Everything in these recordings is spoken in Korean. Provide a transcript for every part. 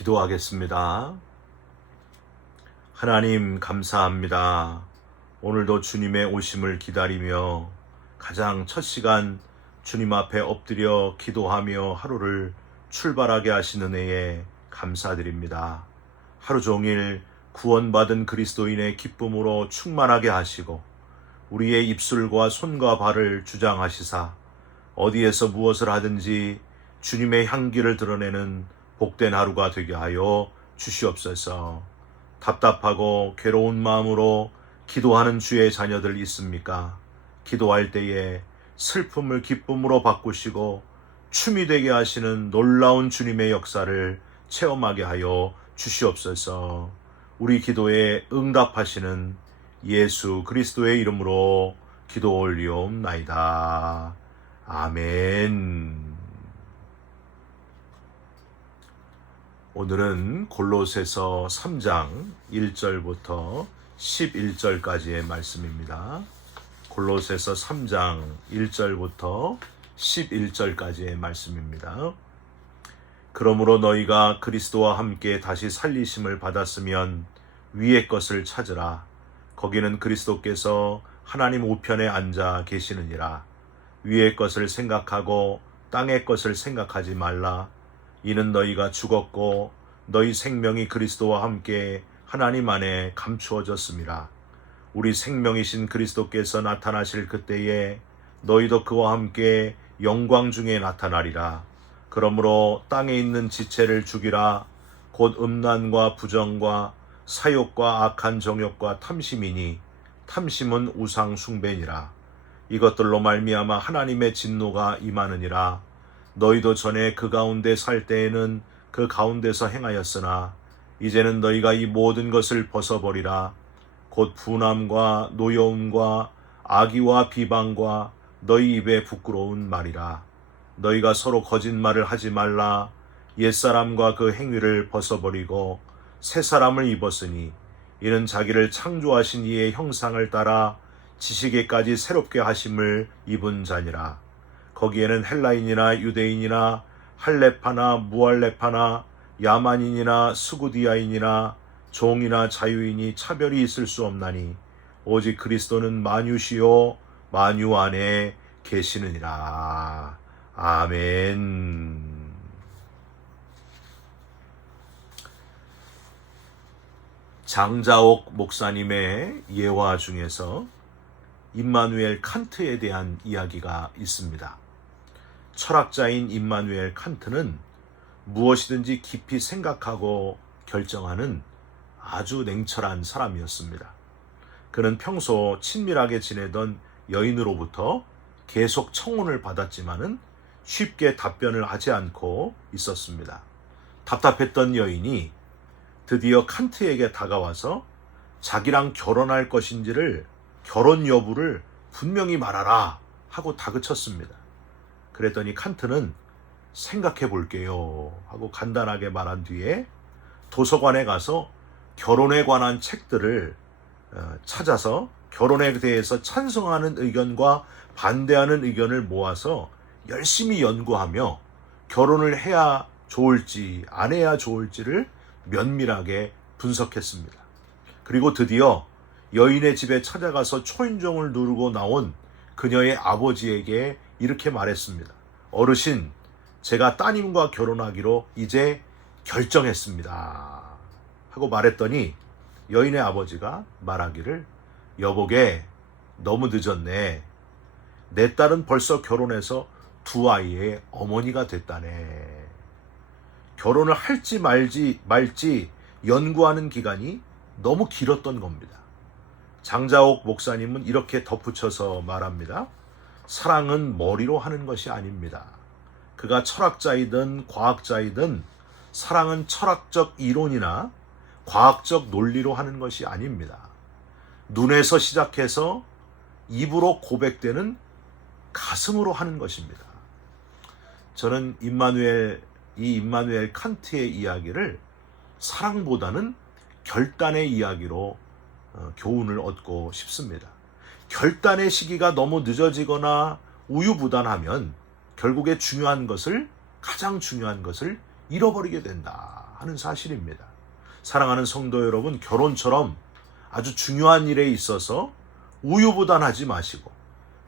기도하겠습니다. 하나님 감사합니다. 오늘도 주님의 오심을 기다리며 가장 첫 시간 주님 앞에 엎드려 기도하며 하루를 출발하게 하시는 은혜에 감사드립니다. 하루 종일 구원받은 그리스도인의 기쁨으로 충만하게 하시고 우리의 입술과 손과 발을 주장하시사 어디에서 무엇을 하든지 주님의 향기를 드러내는 복된 하루가 되게 하여 주시옵소서. 답답하고 괴로운 마음으로 기도하는 주의 자녀들 있습니까? 기도할 때에 슬픔을 기쁨으로 바꾸시고 춤이 되게 하시는 놀라운 주님의 역사를 체험하게 하여 주시옵소서. 우리 기도에 응답하시는 예수 그리스도의 이름으로 기도 올리옵나이다. 아멘. 오늘은 골로새서 3장 1절부터 11절까지의 말씀입니다. 골로새서 3장 1절부터 11절까지의 말씀입니다. 그러므로 너희가 그리스도와 함께 다시 살리심을 받았으면 위의 것을 찾으라. 거기는 그리스도께서 하나님 우편에 앉아 계시느니라. 위의 것을 생각하고 땅의 것을 생각하지 말라. 이는 너희가 죽었고 너희 생명이 그리스도와 함께 하나님 안에 감추어졌음이라. 우리 생명이신 그리스도께서 나타나실 그때에 너희도 그와 함께 영광 중에 나타나리라. 그러므로 땅에 있는 지체를 죽이라. 곧 음란과 부정과 사욕과 악한 정욕과 탐심이니 탐심은 우상 숭배니라. 이것들로 말미암아 하나님의 진노가 임하느니라. 너희도 전에 그 가운데 살 때에는 그 가운데서 행하였으나 이제는 너희가 이 모든 것을 벗어버리라. 곧 분함과 노여움과 악의와 비방과 너희 입에 부끄러운 말이라. 너희가 서로 거짓말을 하지 말라. 옛사람과 그 행위를 벗어버리고 새 사람을 입었으니 이는 자기를 창조하신 이의 형상을 따라 지식에까지 새롭게 하심을 입은 자니라. 거기에는 헬라인이나 유대인이나 할레파나 무할레파나 야만인이나 스구디아인이나 종이나 자유인이 차별이 있을 수 없나니 오직 그리스도는 만유시요 만유 안에 계시느니라. 아멘. 장자옥 목사님의 예화 중에서 임마누엘 칸트에 대한 이야기가 있습니다. 철학자인 임마누엘 칸트는 무엇이든지 깊이 생각하고 결정하는 아주 냉철한 사람이었습니다. 그는 평소 친밀하게 지내던 여인으로부터 계속 청혼을 받았지만은 쉽게 답변을 하지 않고 있었습니다. 답답했던 여인이 드디어 칸트에게 다가와서 자기랑 결혼할 것인지를 결혼 여부를 분명히 말하라 하고 다그쳤습니다. 그랬더니 칸트는 생각해 볼게요 하고 간단하게 말한 뒤에 도서관에 가서 결혼에 관한 책들을 찾아서 결혼에 대해서 찬성하는 의견과 반대하는 의견을 모아서 열심히 연구하며 결혼을 해야 좋을지 안 해야 좋을지를 면밀하게 분석했습니다. 그리고 드디어 여인의 집에 찾아가서 초인종을 누르고 나온 그녀의 아버지에게 이렇게 말했습니다. 어르신, 제가 따님과 결혼하기로 이제 결정했습니다 하고 말했더니 여인의 아버지가 말하기를 여보게 너무 늦었네. 내 딸은 벌써 결혼해서 두 아이의 어머니가 됐다네. 결혼을 할지 말지 연구하는 기간이 너무 길었던 겁니다. 장자옥 목사님은 이렇게 덧붙여서 말합니다. 사랑은 머리로 하는 것이 아닙니다. 그가 철학자이든 과학자이든 사랑은 철학적 이론이나 과학적 논리로 하는 것이 아닙니다. 눈에서 시작해서 입으로 고백되는 가슴으로 하는 것입니다. 저는 임마누엘 칸트의 이야기를 사랑보다는 결단의 이야기로 교훈을 얻고 싶습니다. 결단의 시기가 너무 늦어지거나 우유부단하면 결국에 가장 중요한 것을 잃어버리게 된다 하는 사실입니다. 사랑하는 성도 여러분, 결혼처럼 아주 중요한 일에 있어서 우유부단하지 마시고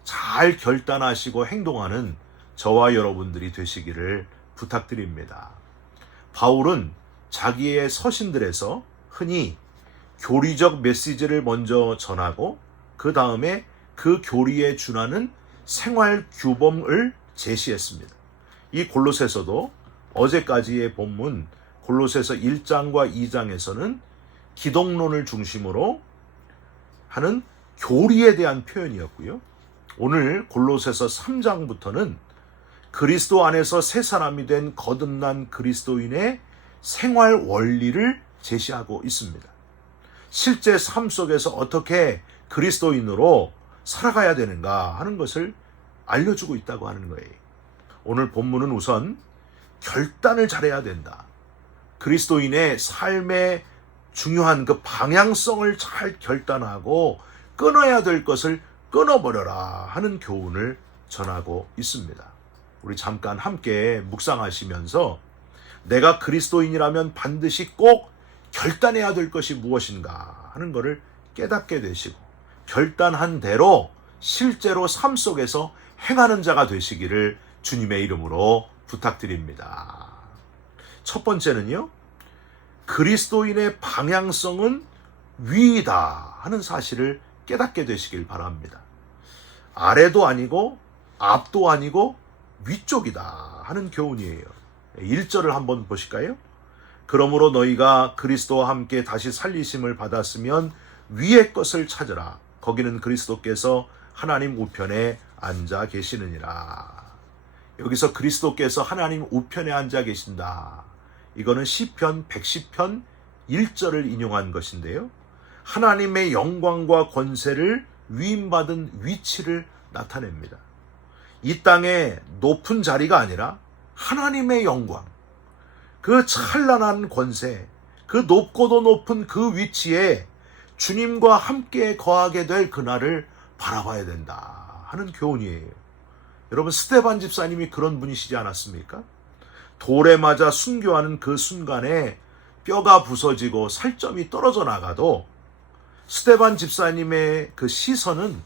잘 결단하시고 행동하는 저와 여러분들이 되시기를 부탁드립니다. 바울은 자기의 서신들에서 흔히 교리적 메시지를 먼저 전하고 그 다음에 그 교리에 준하는 생활 규범을 제시했습니다. 이 골로새서도 어제까지의 본문 골로새서 1장과 2장에서는 기독론을 중심으로 하는 교리에 대한 표현이었고요. 오늘 골로새서 3장부터는 그리스도 안에서 새 사람이 된 거듭난 그리스도인의 생활 원리를 제시하고 있습니다. 실제 삶 속에서 어떻게 그리스도인으로 살아가야 되는가 하는 것을 알려주고 있다고 하는 거예요. 오늘 본문은 우선 결단을 잘해야 된다. 그리스도인의 삶의 중요한 그 방향성을 잘 결단하고 끊어야 될 것을 끊어버려라 하는 교훈을 전하고 있습니다. 우리 잠깐 함께 묵상하시면서 내가 그리스도인이라면 반드시 꼭 결단해야 될 것이 무엇인가 하는 것을 깨닫게 되시고 결단한 대로 실제로 삶 속에서 행하는 자가 되시기를 주님의 이름으로 부탁드립니다. 첫 번째는요, 그리스도인의 방향성은 위이다 하는 사실을 깨닫게 되시길 바랍니다. 아래도 아니고 앞도 아니고 위쪽이다 하는 교훈이에요. 1절을 한번 보실까요? 그러므로 너희가 그리스도와 함께 다시 살리심을 받았으면 위의 것을 찾으라. 거기는 그리스도께서 하나님 우편에 앉아 계시느니라. 여기서 그리스도께서 하나님 우편에 앉아 계신다. 이거는 시편 110편 1절을 인용한 것인데요. 하나님의 영광과 권세를 위임받은 위치를 나타냅니다. 이 땅의 높은 자리가 아니라 하나님의 영광, 그 찬란한 권세, 그 높고도 높은 그 위치에 주님과 함께 거하게 될 그날을 바라봐야 된다 하는 교훈이에요. 여러분, 스데반 집사님이 그런 분이시지 않았습니까? 돌에 맞아 순교하는 그 순간에 뼈가 부서지고 살점이 떨어져 나가도 스데반 집사님의 그 시선은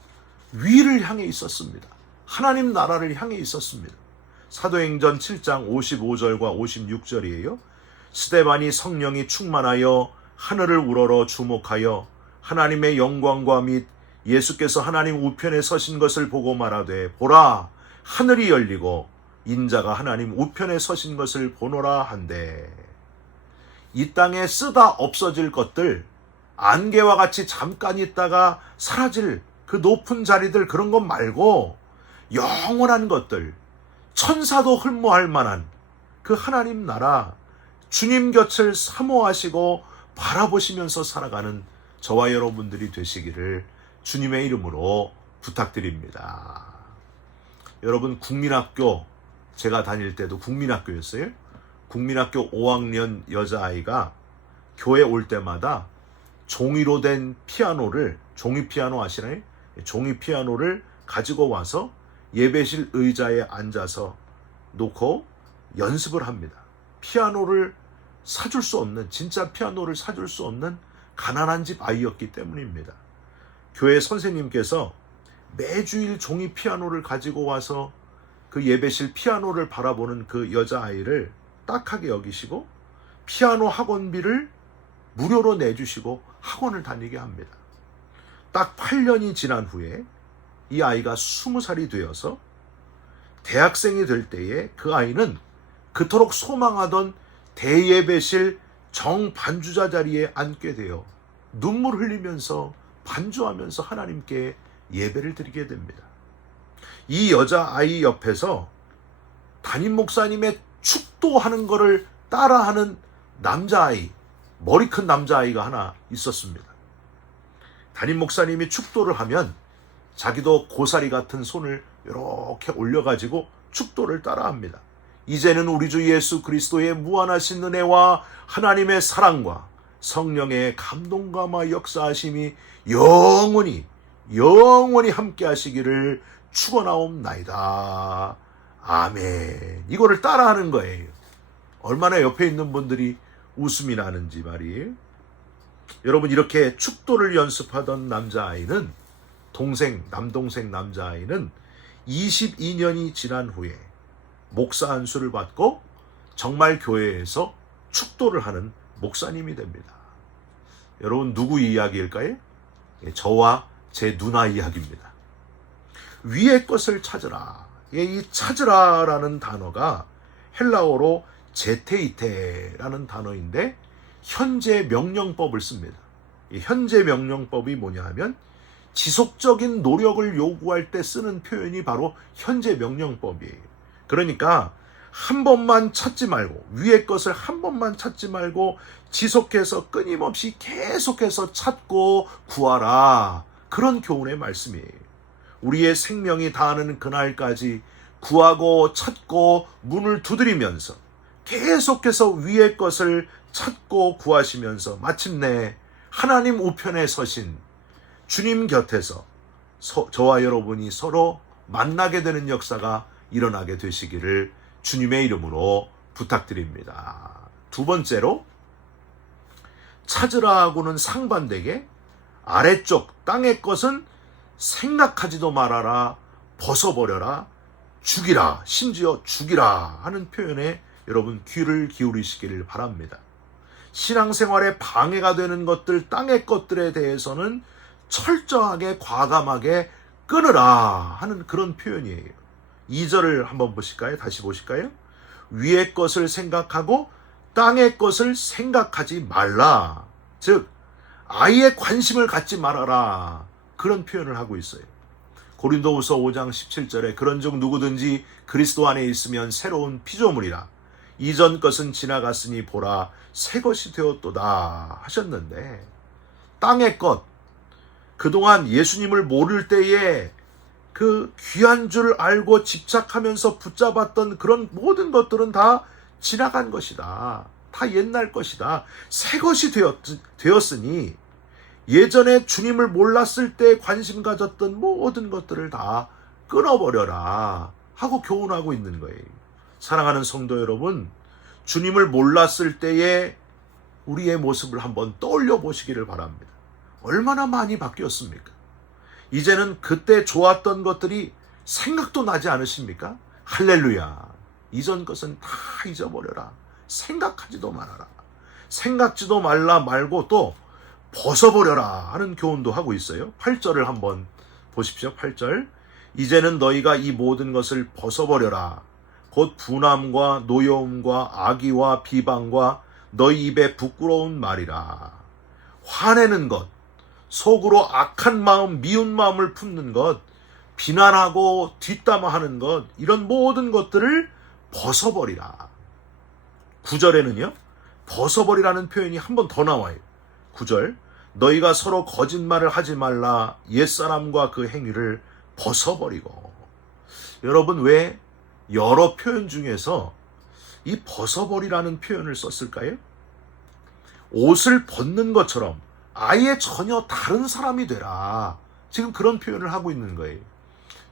위를 향해 있었습니다. 하나님 나라를 향해 있었습니다. 사도행전 7장 55절과 56절이에요. 스데반이 성령이 충만하여 하늘을 우러러 주목하여 하나님의 영광과 및 예수께서 하나님 우편에 서신 것을 보고 말하되 보라 하늘이 열리고 인자가 하나님 우편에 서신 것을 보노라 한대. 이 땅에 쓰다 없어질 것들, 안개와 같이 잠깐 있다가 사라질 그 높은 자리들, 그런 것 말고 영원한 것들, 천사도 흠모할 만한 그 하나님 나라, 주님 곁을 사모하시고 바라보시면서 살아가는 저와 여러분들이 되시기를 주님의 이름으로 부탁드립니다. 여러분, 국민학교, 제가 다닐 때도 국민학교였어요. 국민학교 5학년 여자아이가 교회 올 때마다 종이로 된 피아노를, 종이 피아노 아시나요? 종이 피아노를 가지고 와서 예배실 의자에 앉아서 놓고 연습을 합니다. 피아노를 사줄 수 없는, 진짜 피아노를 사줄 수 없는 가난한 집 아이였기 때문입니다. 교회 선생님께서 매주일 종이 피아노를 가지고 와서 그 예배실 피아노를 바라보는 그 여자아이를 딱하게 여기시고 피아노 학원비를 무료로 내주시고 학원을 다니게 합니다. 딱 8년이 지난 후에 이 아이가 20살이 되어서 대학생이 될 때에 그 아이는 그토록 소망하던 대예배실 정반주자 자리에 앉게 되어 눈물 흘리면서 반주하면서 하나님께 예배를 드리게 됩니다. 이 여자아이 옆에서 담임 목사님의 축도하는 것을 따라하는 남자아이, 머리 큰 남자아이가 하나 있었습니다. 담임 목사님이 축도를 하면 자기도 고사리 같은 손을 이렇게 올려가지고 축도를 따라합니다. 이제는 우리 주 예수 그리스도의 무한하신 은혜와 하나님의 사랑과 성령의 감동감과 역사하심이 영원히 함께 하시기를 축원하옵나이다. 아멘. 이거를 따라하는 거예요. 얼마나 옆에 있는 분들이 웃음이 나는지 말이에요. 여러분, 이렇게 축도를 연습하던 남자아이는 남동생 남자아이는 22년이 지난 후에 목사 안수를 받고 정말 교회에서 축도를 하는 목사님이 됩니다. 여러분, 누구 이야기일까요? 저와 제 누나 이야기입니다. 위의 것을 찾으라. 이 찾으라라는 단어가 헬라어로 제테이테라는 단어인데 현재 명령법을 씁니다. 이 현재 명령법이 뭐냐 하면 지속적인 노력을 요구할 때 쓰는 표현이 바로 현재 명령법이에요. 그러니까 한 번만 찾지 말고, 위의 것을 한 번만 찾지 말고 지속해서 끊임없이 계속해서 찾고 구하라. 그런 교훈의 말씀이에요. 우리의 생명이 다하는 그날까지 구하고 찾고 문을 두드리면서 계속해서 위의 것을 찾고 구하시면서 마침내 하나님 우편에 서신 주님 곁에서 저와 여러분이 서로 만나게 되는 역사가 일어나게 되시기를 주님의 이름으로 부탁드립니다. 두 번째로, 찾으라하고는 상반되게 아래쪽 땅의 것은 생각하지도 말아라, 벗어버려라, 죽이라, 심지어 죽이라 하는 표현에 여러분 귀를 기울이시기를 바랍니다. 신앙생활에 방해가 되는 것들, 땅의 것들에 대해서는 철저하게 과감하게 끊으라 하는 그런 표현이에요. 2절을 한번 보실까요? 다시 보실까요? 위의 것을 생각하고 땅의 것을 생각하지 말라. 즉 아예 관심을 갖지 말아라. 그런 표현을 하고 있어요. 고린도후서 5장 17절에 그런즉 누구든지 그리스도 안에 있으면 새로운 피조물이라. 이전 것은 지나갔으니 보라 새 것이 되었도다 하셨는데, 땅의 것, 그동안 예수님을 모를 때에 그 귀한 줄 알고 집착하면서 붙잡았던 그런 모든 것들은 다 지나간 것이다. 다 옛날 것이다. 새 것이 되었으니 예전에 주님을 몰랐을 때 관심 가졌던 모든 것들을 다 끊어버려라 하고 교훈하고 있는 거예요. 사랑하는 성도 여러분, 주님을 몰랐을 때의 우리의 모습을 한번 떠올려 보시기를 바랍니다. 얼마나 많이 바뀌었습니까? 이제는 그때 좋았던 것들이 생각도 나지 않으십니까? 할렐루야. 이전 것은 다 잊어버려라. 생각하지도 말아라. 생각지도 말라 말고 또 벗어버려라 하는 교훈도 하고 있어요. 8절을 한번 보십시오. 8절. 이제는 너희가 이 모든 것을 벗어버려라. 곧 분함과 노여움과 악의와 비방과 너희 입에 부끄러운 말이라. 화내는 것, 속으로 악한 마음, 미운 마음을 품는 것, 비난하고 뒷담화하는 것, 이런 모든 것들을 벗어버리라. 9절에는요, 벗어버리라는 표현이 한 번 더 나와요. 9절, 너희가 서로 거짓말을 하지 말라. 옛사람과 그 행위를 벗어버리고. 여러분, 왜 여러 표현 중에서 이 벗어버리라는 표현을 썼을까요? 옷을 벗는 것처럼 아예 전혀 다른 사람이 되라. 지금 그런 표현을 하고 있는 거예요.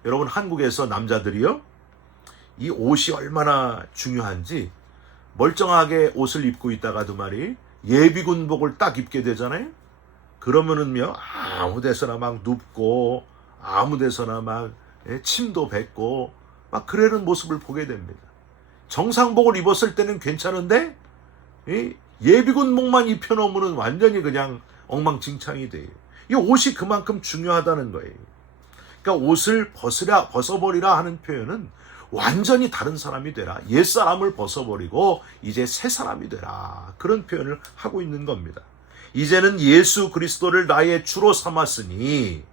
여러분, 한국에서 남자들이요, 이 옷이 얼마나 중요한지 멀쩡하게 옷을 입고 있다가도 말이 예비군복을 딱 입게 되잖아요. 그러면은요, 아무 데서나 막 눕고 아무 데서나 막 침도 뱉고 막 그러는 모습을 보게 됩니다. 정상복을 입었을 때는 괜찮은데 예비군복만 입혀놓으면 완전히 그냥 엉망진창이 돼요. 이 옷이 그만큼 중요하다는 거예요. 그러니까 옷을 벗어버리라 하는 표현은 완전히 다른 사람이 되라. 옛사람을 벗어버리고 이제 새 사람이 되라. 그런 표현을 하고 있는 겁니다. 이제는 예수 그리스도를 나의 주로 삼았으니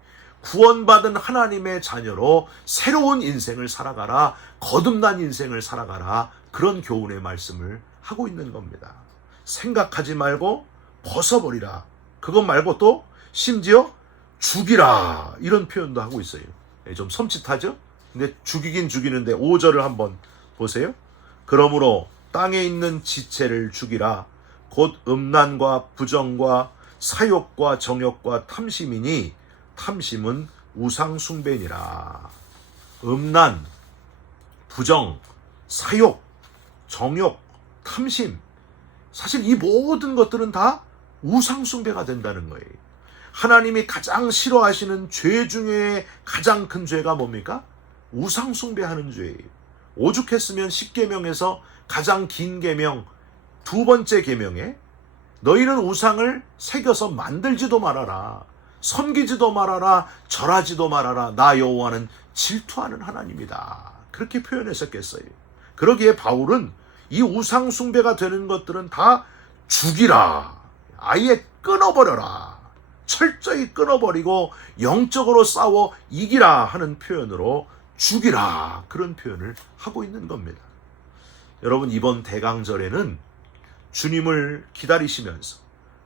구원받은 하나님의 자녀로 새로운 인생을 살아가라. 거듭난 인생을 살아가라. 그런 교훈의 말씀을 하고 있는 겁니다. 생각하지 말고 벗어버리라. 그것 말고 또 심지어 죽이라. 이런 표현도 하고 있어요. 좀 섬찟하죠? 근데 죽이긴 죽이는데 5절을 한번 보세요. 그러므로 땅에 있는 지체를 죽이라. 곧 음란과 부정과 사욕과 정욕과 탐심이니 탐심은 우상 숭배니라. 음란, 부정, 사욕, 정욕, 탐심, 사실 이 모든 것들은 다 우상숭배가 된다는 거예요. 하나님이 가장 싫어하시는 죄 중에 가장 큰 죄가 뭡니까? 우상숭배하는 죄예요. 오죽했으면 10계명에서 가장 긴 계명, 두 번째 계명에 너희는 우상을 새겨서 만들지도 말아라, 섬기지도 말아라, 절하지도 말아라, 나 여호와는 질투하는 하나님이다, 그렇게 표현했었겠어요. 그러기에 바울은 이 우상숭배가 되는 것들은 다 죽이라, 아예 끊어버려라, 철저히 끊어버리고 영적으로 싸워 이기라 하는 표현으로 죽이라, 그런 표현을 하고 있는 겁니다. 여러분, 이번 대강절에는 주님을 기다리시면서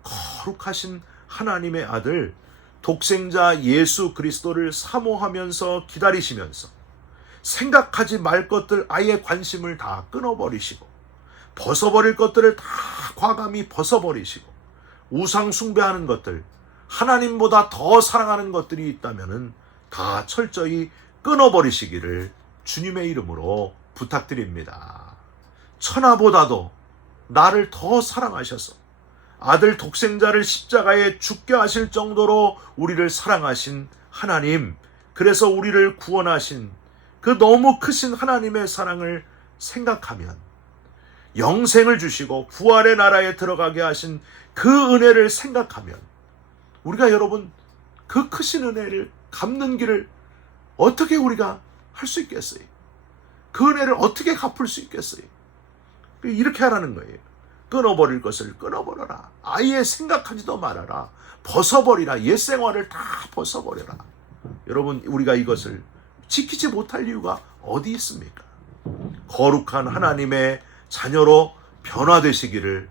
거룩하신 하나님의 아들 독생자 예수 그리스도를 사모하면서 기다리시면서 생각하지 말 것들 아예 관심을 다 끊어버리시고 벗어버릴 것들을 다 과감히 벗어버리시고 우상 숭배하는 것들, 하나님보다 더 사랑하는 것들이 있다면 다 철저히 끊어버리시기를 주님의 이름으로 부탁드립니다. 천하보다도 나를 더 사랑하셔서 아들 독생자를 십자가에 죽게 하실 정도로 우리를 사랑하신 하나님, 그래서 우리를 구원하신 그 너무 크신 하나님의 사랑을 생각하면, 영생을 주시고 부활의 나라에 들어가게 하신 그 은혜를 생각하면, 우리가 여러분 그 크신 은혜를 갚는 길을 어떻게 우리가 할 수 있겠어요? 그 은혜를 어떻게 갚을 수 있겠어요? 이렇게 하라는 거예요. 끊어버릴 것을 끊어버려라, 아예 생각하지도 말아라, 벗어버리라, 옛 생활을 다 벗어버려라. 여러분, 우리가 이것을 지키지 못할 이유가 어디 있습니까? 거룩한 하나님의 자녀로 변화되시기를,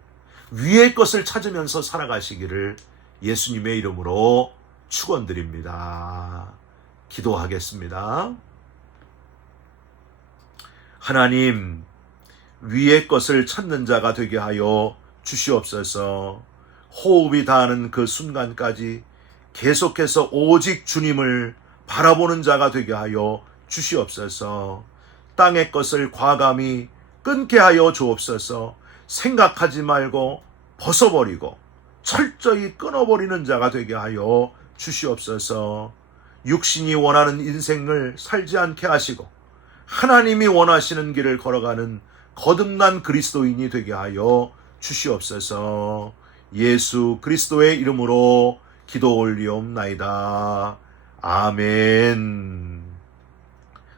위의 것을 찾으면서 살아가시기를 예수님의 이름으로 축원드립니다. 기도하겠습니다. 하나님, 위의 것을 찾는 자가 되게 하여 주시옵소서. 호흡이 닿는 그 순간까지 계속해서 오직 주님을 바라보는 자가 되게 하여 주시옵소서. 땅의 것을 과감히 끊게 하여 주옵소서. 생각하지 말고 벗어버리고 철저히 끊어버리는 자가 되게 하여 주시옵소서. 육신이 원하는 인생을 살지 않게 하시고 하나님이 원하시는 길을 걸어가는 거듭난 그리스도인이 되게 하여 주시옵소서. 예수 그리스도의 이름으로 기도 올리옵나이다. 아멘.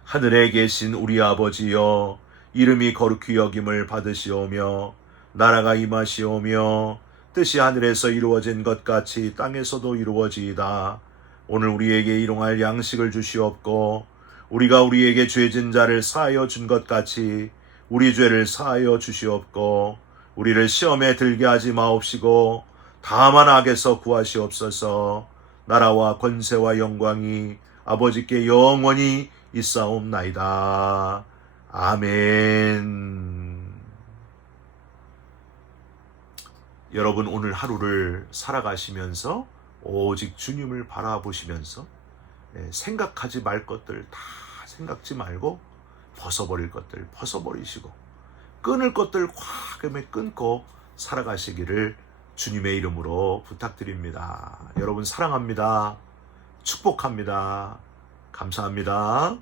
하늘에 계신 우리 아버지여, 이름이 거룩히 여김을 받으시오며 나라가 임하시오며 뜻이 하늘에서 이루어진 것 같이 땅에서도 이루어지이다. 오늘 우리에게 일용할 양식을 주시옵고 우리가 우리에게 죄진 자를 사하여 준 것 같이 우리 죄를 사하여 주시옵고 우리를 시험에 들게 하지 마옵시고 다만 악에서 구하시옵소서. 나라와 권세와 영광이 아버지께 영원히 있사옵나이다. 아멘. 여러분, 오늘 하루를 살아가시면서 오직 주님을 바라보시면서 생각하지 말 것들 다 생각지 말고 벗어버릴 것들 벗어버리시고 끊을 것들 과감히 끊고 살아가시기를 주님의 이름으로 부탁드립니다. 여러분, 사랑합니다. 축복합니다. 감사합니다.